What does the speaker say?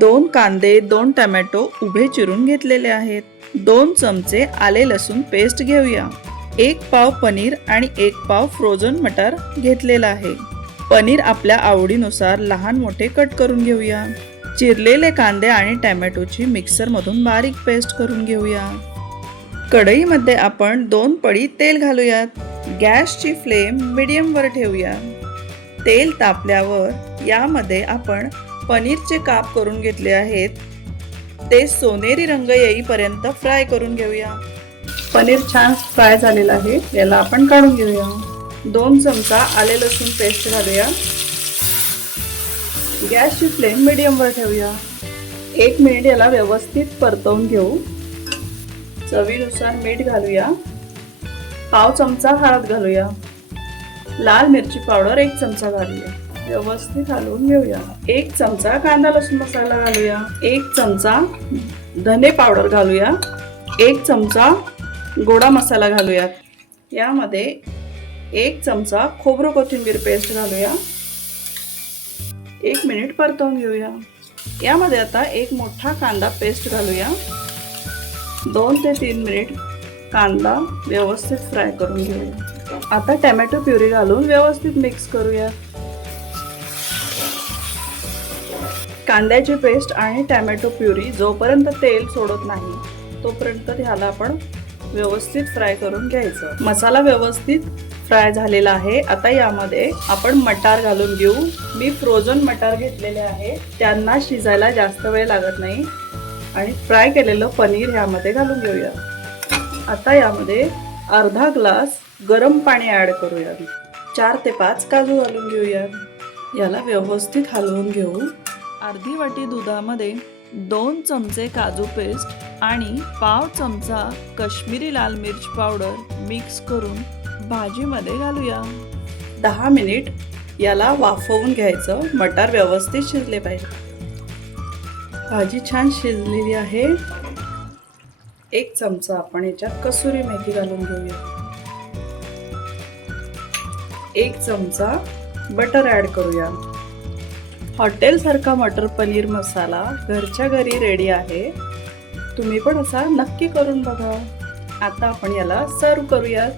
2 कांदे 2 टोमॅटो उभे चिरून घेतलेले आहेत. 2 चमचे आले लसूण पेस्ट घेऊया. 1 पाव पनीर आणि 1 पाव फ्रोझन मटार घेतलेला आहे. पनीर आपल्या आवडीनुसार लहान मोठे कट करून घेऊया. चिरलेले कांदे आणि टोमॅटोची मिक्सरमधून बारीक पेस्ट करून घेऊया. कढईमध्ये आपण 2 पळी तेल घालूयात. गॅसची फ्लेम मीडियमवर ठेवूया. तेल तापल्यावर यामध्ये आपण पनीरचे काप करून घेतले आहेत. ते सोनेरी रंग येईपर्यंत फ्राय करून घेऊया. पनीर छान फ्राय झालेलं आहे. याला आपण काढून घेऊया. 2 चमचा आले लसूण पेस्ट घालूया. गॅसची फ्लेम मीडियमवर ठेवूया. 1 मिनिट याला व्यवस्थित परतवून घेऊ. चवीनुसार मीठ घालूया. पाव चमचा हळद घालूया. लाल मिरची पावडर 1 चमचा घालूया. व्यवस्थित हलवून घेऊया. 1 चमचा कांदा लसूण मसाला घालूया. 1 चमचा धने पावडर घालूया. 1 चमचा गोडा मसाला घालूया. यामध्ये 1 चमचा खोबरं कोथिंबीर पेस्ट घालूया. 1 मिनिट परतवून घेऊया. यामध्ये आता 1 मोठा कांदा पेस्ट घालूया. 2 ते 3 मिनिट कांदा व्यवस्थित फ्राय करून घेऊया. आता टोमॅटो प्युरी घालून व्यवस्थित मिक्स करूया. कांद्याची पेस्ट आणि टोमॅटो प्युरी जोपर्यंत तेल सोडत नाही तोपर्यंत ह्याला आपण व्यवस्थित फ्राय करून घ्यायचं. मसाला व्यवस्थित फ्राय झालेला आहे. आता यामध्ये आपण मटार घालून घेऊ. मी फ्रोझन मटार घेतलेले आहे. त्यांना शिजायला जास्त वेळ लागत नाही. आणि फ्राय केलेलं पनीर यामध्ये घालून घेऊया. आता यामध्ये अर्धा ग्लास गरम पाणी ॲड करूया. 4 ते 5 काजू घालून घेऊया. याला व्यवस्थित हलवून घेऊ. अर्धी वाटी दुधामध्ये 2 चमचे काजू पेस्ट आणि पाव चमचा काश्मीरी लाल मिर्च पावडर मिक्स करून भाजीमध्ये घालूया. 10 मिनिट याला वाफवून घ्यायचं. मटार व्यवस्थित शिजले पाहिजे. भाजी छान शिजलेली आहे. 1 चमचा आपण याच्यात कसुरी मेथी घालून घेऊया. 1 चमचा बटर ॲड करूया. हॉटेलसारखा मटर पनीर मसाला घरच्या घरी रेडी आहे. तुम्ही पण असा नक्की करून बघा. आता आपण याला सर्व करूया.